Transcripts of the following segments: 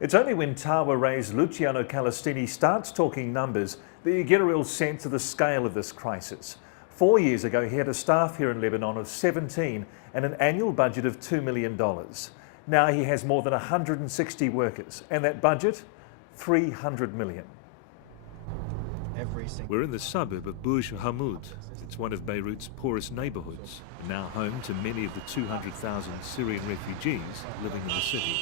It's only when Tawa-raised Luciano Calistini starts talking numbers that you get a real sense of the scale of this crisis. 4 years ago, he had a staff here in Lebanon of 17 and an annual budget of $2 million. Now he has more than 160 workers, and that budget, $300 million. We're in the suburb of Burj Hamoud. It's one of Beirut's poorest neighbourhoods, and now home to many of the 200,000 Syrian refugees living in the city.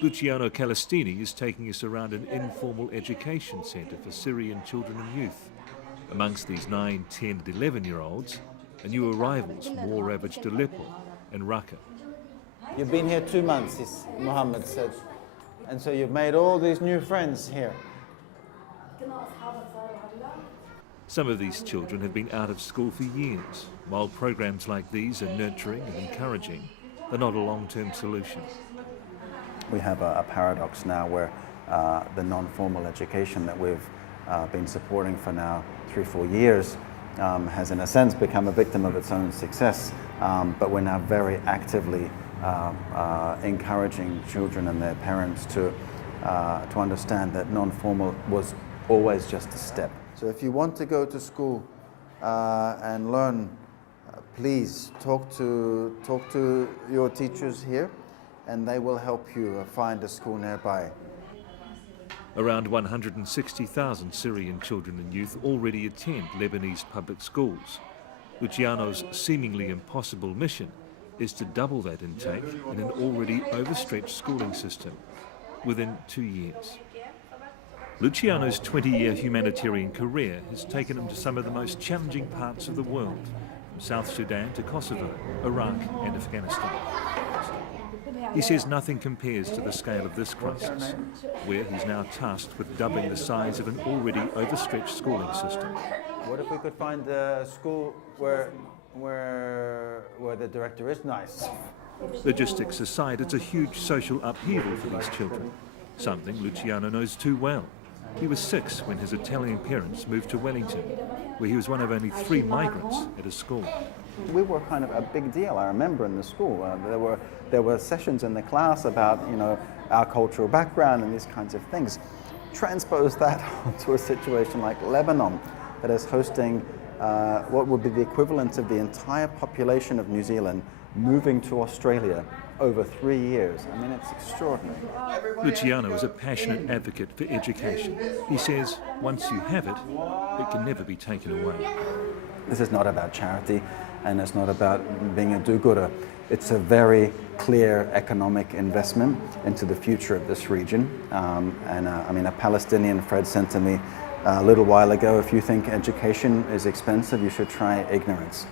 Luciano Calistini is taking us around an informal education centre for Syrian children and youth. Amongst these 9, 10 and 11-year-olds are new arrivals from war-ravaged Aleppo and Raqqa. You've been here 2 months, Mohammed said, and so you've made all these new friends here. Some of these children have been out of school for years. While programs like these are nurturing and encouraging, they're not a long-term solution. We have a paradox now where the non-formal education that we've been supporting for now 3-4 years has in a sense become a victim of its own success, but we're now very actively encouraging children and their parents to understand that non-formal was always just a step. So if you want to go to school and learn, please talk to your teachers here, and they will help you find a school nearby. Around 160,000 Syrian children and youth already attend Lebanese public schools. Luciano's seemingly impossible mission is to double that intake in an already overstretched schooling system within 2 years. Luciano's 20-year humanitarian career has taken him to some of the most challenging parts of the world, from South Sudan to Kosovo, Iraq and Afghanistan. He says nothing compares to the scale of this crisis, where he's now tasked with doubling the size of an already overstretched schooling system. What if we could find a school where the director is nice? Logistics aside, it's a huge social upheaval for these children, something Luciano knows too well. He was 6 when his Italian parents moved to Wellington, where he was one of only 3 migrants at his school. We were kind of a big deal, I remember, in the school. There were sessions in the class about, our cultural background and these kinds of things. Transpose that onto a situation like Lebanon, that is hosting what would be the equivalent of the entire population of New Zealand moving to Australia over 3 years. I mean, it's extraordinary. Luciano is a passionate advocate for education. He says once you have it, it can never be taken away. This is not about charity, and it's not about being a do-gooder. It's a very clear economic investment into the future of this region. I mean, a Palestinian friend said to me a little while ago, if you think education is expensive, you should try ignorance.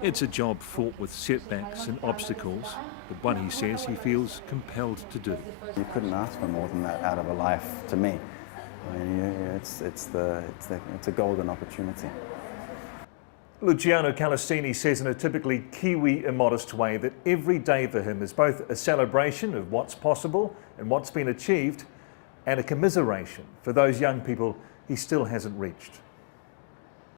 It's a job fraught with setbacks and obstacles, but one he says he feels compelled to do. You couldn't ask for more than that out of a life, to me. I mean, it's a golden opportunity. Luciano Calistini says in a typically Kiwi immodest way that every day for him is both a celebration of what's possible and what's been achieved, and a commiseration for those young people he still hasn't reached.